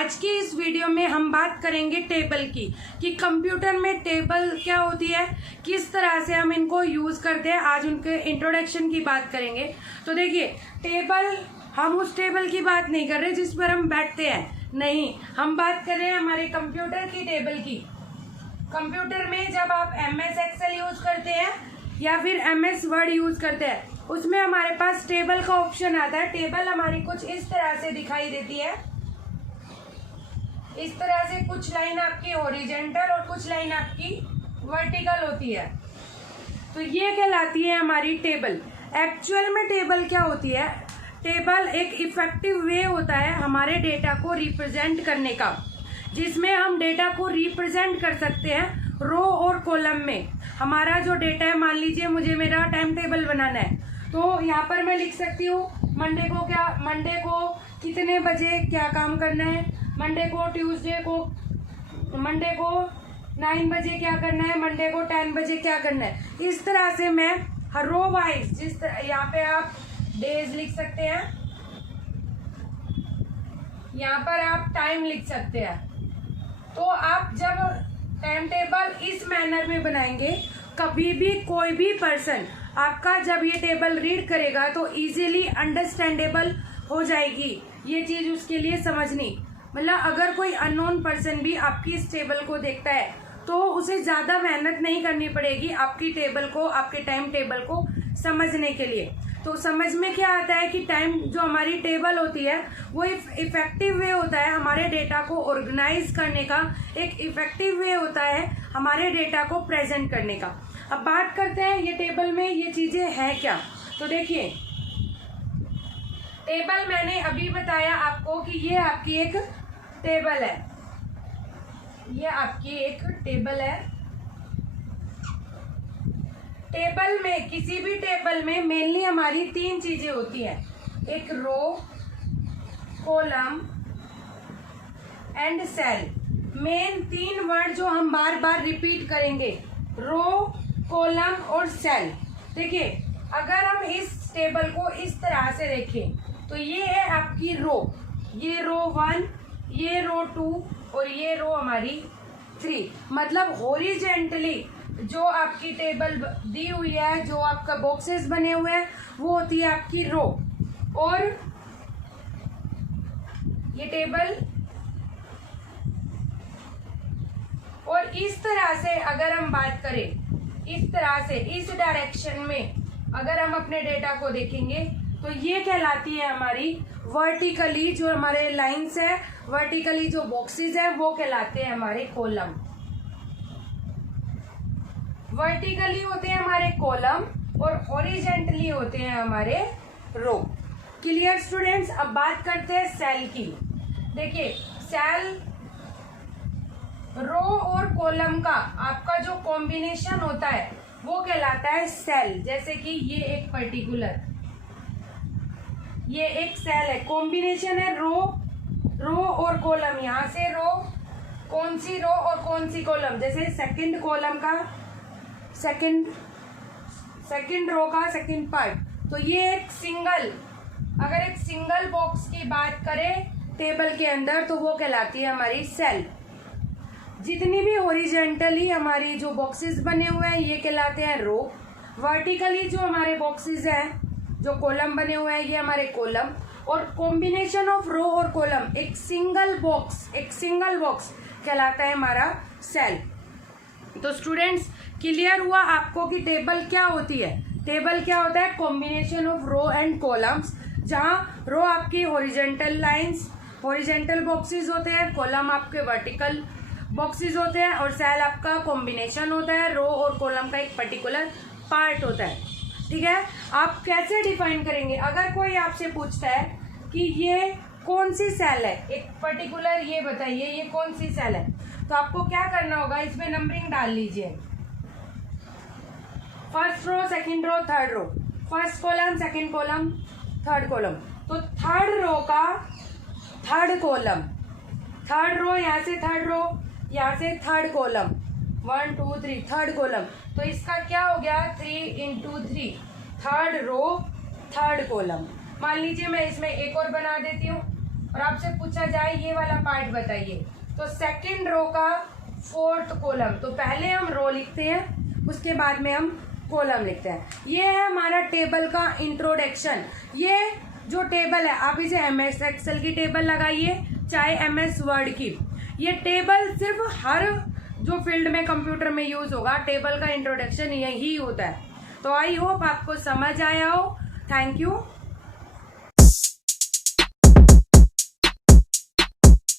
आज की इस वीडियो में हम बात करेंगे टेबल की, कि कंप्यूटर में टेबल क्या होती है, किस तरह से हम इनको यूज़ करते हैं। आज उनके इंट्रोडक्शन की बात करेंगे। तो देखिए, टेबल, हम उस टेबल की बात नहीं कर रहे जिस पर हम बैठते हैं, नहीं, हम बात कर रहे हैं हमारे कंप्यूटर की टेबल की। कंप्यूटर में जब आप MS एक्सेल यूज़ करते हैं या फिर MS वर्ड यूज़ करते हैं, उसमें हमारे पास टेबल का ऑप्शन आता है। टेबल हमारी कुछ इस तरह से दिखाई देती है। इस तरह से कुछ लाइन आपकी हॉरिजॉन्टल और कुछ लाइन आपकी वर्टिकल होती है, तो ये कहलाती है हमारी टेबल। एक्चुअल में टेबल क्या होती है? टेबल एक इफेक्टिव वे होता है हमारे डेटा को रिप्रेजेंट करने का, जिसमें हम डेटा को रिप्रेजेंट कर सकते हैं रो और कॉलम में। हमारा जो डेटा है, मान लीजिए मुझे मेरा टाइम टेबल बनाना है, तो यहाँ पर मैं लिख सकती हूँ मंडे को कितने बजे क्या काम करना है, मंडे को 9 बजे क्या करना है, मंडे को 10 बजे क्या करना है। इस तरह से मैं हर रो वाइज, जिस यहाँ पे आप डेज लिख सकते हैं, यहाँ पर आप टाइम लिख सकते हैं। तो आप जब टाइम टेबल इस मैनर में बनाएंगे, कभी भी कोई भी पर्सन आपका जब ये टेबल रीड करेगा तो इजीली अंडरस्टैंडेबल हो जाएगी ये चीज उसके लिए समझनी। मतलब अगर कोई अननोन पर्सन भी आपकी इस टेबल को देखता है तो उसे ज्यादा मेहनत नहीं करनी पड़ेगी आपकी टेबल को, आपके टाइम टेबल को समझने के लिए। तो समझ में क्या आता है कि टाइम जो हमारी टेबल होती है वो इफेक्टिव वे होता है हमारे डेटा को ऑर्गेनाइज करने का, एक इफेक्टिव वे होता है हमारे डेटा को प्रेजेंट करने का। अब बात करते हैं ये टेबल में ये चीजें हैं क्या। तो देखिए, टेबल मैंने अभी बताया आपको कि ये आपकी एक टेबल है, ये आपकी एक टेबल है। टेबल में, किसी भी टेबल में मेनली हमारी 3 चीजें होती हैं, एक row, column and cell. Main 3 word जो हम बार बार रिपीट करेंगे, रो, कॉलम और सेल। देखिए, अगर हम इस टेबल को इस तरह से देखें तो ये है आपकी रो, ये रो 1, ये रो 2 और ये रो हमारी 3। मतलब हॉरिजॉन्टली जो आपकी टेबल दी हुई है, जो आपका बॉक्सेस बने हुए हैं, वो होती है आपकी रो। और ये टेबल, और इस तरह से अगर हम बात करें, इस तरह से इस डायरेक्शन में अगर हम अपने डेटा को देखेंगे तो ये कहलाती है हमारी वर्टिकली, जो हमारे लाइंस है, वर्टिकली जो बॉक्सेस है वो कहलाते हैं हमारे कॉलम। वर्टिकली होते हैं हमारे कॉलम और हॉरिजॉन्टली होते हैं हमारे रो। Clear students? अब बात करते हैं सेल की। देखिए, सेल, रो और कॉलम का आपका जो कॉम्बिनेशन होता है वो कहलाता है सेल। जैसे कि ये एक पर्टिकुलर, ये एक सेल है, कॉम्बिनेशन है रो और कॉलम। यहाँ से रो, कौन सी रो और कौन सी कॉलम, जैसे सेकंड कॉलम का सेकंड रो का सेकंड पार्ट। तो ये एक सिंगल, अगर एक सिंगल बॉक्स की बात करें टेबल के अंदर तो वो कहलाती है हमारी सेल। जितनी भी हॉरिजॉन्टली हमारी जो बॉक्सेस बने हुए हैं ये कहलाते हैं रो। वर्टिकली जो हमारे बॉक्सेस हैं, जो कॉलम बने हुए हैं, ये हमारे कॉलम। और कॉम्बिनेशन ऑफ रो और कॉलम, एक सिंगल बॉक्स कहलाता है हमारा सेल। तो स्टूडेंट्स, क्लियर हुआ आपको कि टेबल क्या होती है? टेबल क्या होता है? Combination of row and columns, जहाँ रो आपकी हॉरिजॉन्टल लाइंस, हॉरिजॉन्टल बॉक्सेस होते हैं, कॉलम आपके वर्टिकल बॉक्सेस होते हैं, और सेल आपका कॉम्बिनेशन होता है, रो और कॉलम का एक पर्टिकुलर पार्ट होता है। ठीक है? आप कैसे डिफाइन करेंगे? अगर कोई आपसे पूछता है कि ये कौन सी सेल है, एक पर्टिकुलर, ये बताइए ये कौन सी सेल है, तो आपको क्या करना होगा, इसमें नंबरिंग डाल लीजिए। First row, second row, third row, first column, second column, third column. तो थर्ड रो का थर्ड कॉलम, थर्ड रो, यहाँ से थर्ड रो, यहाँ से थर्ड कॉलम, 1 2 3 थर्ड कॉलम। तो इसका क्या हो गया, 3 × 3, थर्ड रो थर्ड कॉलम। मान लीजिए मैं इसमें एक और बना देती हूँ, और आपसे पूछा जाए ये वाला पार्ट बताइए, तो सेकंड रो का फोर्थ कॉलम, तो पहले हम रो लिखते हैं उसके बाद में हम कॉलम लिखते हैं। ये है हमारा टेबल का इंट्रोडक्शन। ये जो टेबल है आप इसे MS एक्सेल की टेबल लगाइए चाहे MS वर्ड की, ये टेबल सिर्फ हर जो फील्ड में कंप्यूटर में यूज होगा, टेबल का इंट्रोडक्शन यही होता है। तो आई होप आपको समझ आया हो। Thank you.